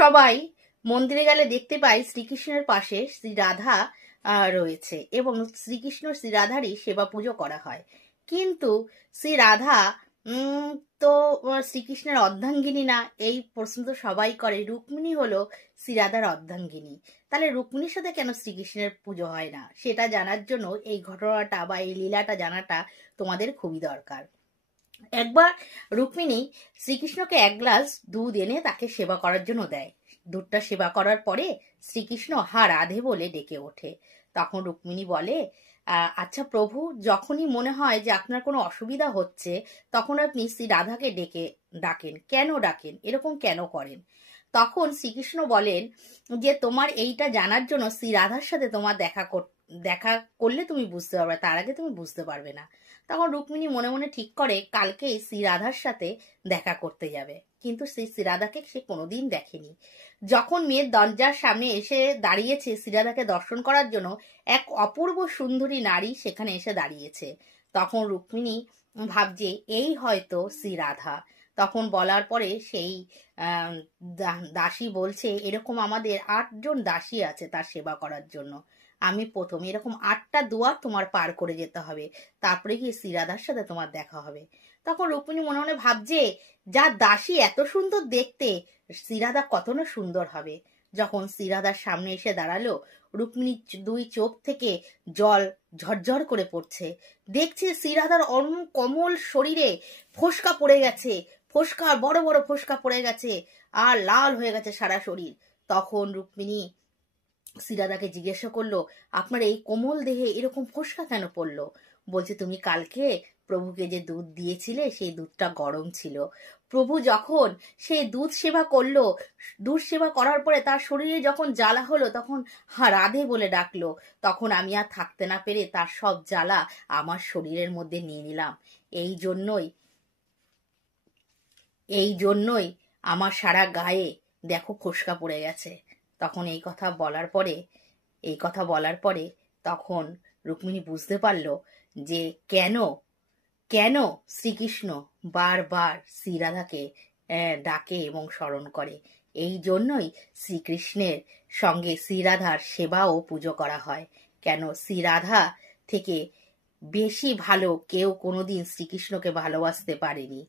সবাই মন্দিরে গেলে দেখতে পাই শ্রীকৃষ্ণের পাশে শ্রী রাধা রয়েছে এবং শ্রীকৃষ্ণ শ্রী রাধারই সেবা পুজো করা হয়। কিন্তু শ্রী রাধা তো শ্রীকৃষ্ণের অর্ধাঙ্গিনী না, এই প্রশ্ন তো সবাই করে। রুক্মিণী হলো শ্রী রাধার অর্ধাঙ্গিনী, তাহলে রুক্মিণীর সাথে কেন শ্রীকৃষ্ণের পুজো হয় না? সেটা জানার জন্য এই ঘটনাটা বা এই লীলাটা জানাটা তোমাদের খুবই দরকার। একবার রুক্মিণী শ্রীকৃষ্ণকে এক গ্লাস দুধ এনে তাকে সেবা করার জন্য দেয়। দুধটা সেবা করার পরে শ্রীকৃষ্ণ হা রাধে বলে ডেকে ওঠে। তখন রুক্মিণী বলে, আচ্ছা প্রভু, যখনই মনে হয় যে আপনার কোনো অসুবিধা হচ্ছে তখন আপনি শ্রী রাধাকে ডাকেন, কেন ডাকেন, এরকম কেন করেন? তখন শ্রীকৃষ্ণ বলেন যে তোমার এইটা জানার জন্য শ্রী রাধার সাথে তোমার দেখা করলে তুমি বুঝতে পারবে, তার আগে তুমি বুঝতে পারবে না। তখন রুক্মিণী মনে মনে ঠিক করে কালকেই শ্রী রাধার সাথে দেখা করতে যাবে, কিন্তু শ্রী রাধাকে সে কোনোদিন দেখেনি। যখন মেয়ের দরজার সামনে এসে দাঁড়িয়েছে শ্রী রাধাকে দর্শন করার জন্য, এক অপূর্ব সুন্দরী নারী সেখানে এসে দাঁড়িয়েছে। তখন রুক্মিণী ভাবছে এই হয়তো শ্রী রাধা। তখন বলার পরে সেই দাসী বলছে, এরকম আমাদের 8 জন দাসী আছে তার সেবা করার জন্য, আমি প্রথম, এরকম 8টা দুয়ার তোমার পার করে যেতে হবে, তারপরে গিয়ে শ্রী রাধার সাথে তোমার দেখা হবে। তখন রুক্মিণী মনে মনে ভাবছে, যা দাসী এত সুন্দর দেখতে, শ্রী রাধা কত না সুন্দর হবে। যখন শ্রী রাধার সামনে এসে দাঁড়ালো, রুক্মিণীর 2 চোখ থেকে জল ঝরঝর করে পড়ছে। দেখছে শ্রী রাধার কমল শরীরে ফোস্কা পড়ে গেছে, ফোস্কা, বড় বড় ফোস্কা পড়ে গেছে, আর লাল হয়ে গেছে সারা শরীর। তখন রুক্মিণী শ্রী রাধাকে জিজ্ঞাসা করলো, আপনার এই কোমল দেহে এরকম ফোস্কা কেন পড়লো? বলছে, তুমি কালকে প্রভুকে যে দুধ দিয়েছিলে সেই দুধটা গরম ছিল। প্রভু যখন সেই দুধ সেবা করলো, দুধ সেবা করার পরে তার শরীরে যখন জ্বালা হলো, তখন হা রাধে বলে ডাকলো। তখন আমি আর থাকতে না পেরে তার সব জ্বালা আমার শরীরের মধ্যে নিয়ে নিলাম। এই জন্যই আমার সারা গায়ে দেখো ফোস্কা পড়ে গেছে। তখন এই কথা বলার পরে তখন রুক্মিণী বুঝতে পারল যে কেন শ্রীকৃষ্ণ বারবার শ্রী রাধাকে ডাকে এবং স্মরণ করে। এই জন্যই শ্রীকৃষ্ণের সঙ্গে শ্রী রাধার সেবা ও পুজো করা হয়। কেন শ্রী রাধা থেকে বেশি ভালো কেউ কোনোদিন শ্রীকৃষ্ণকে ভালোবাসতে পারেনি।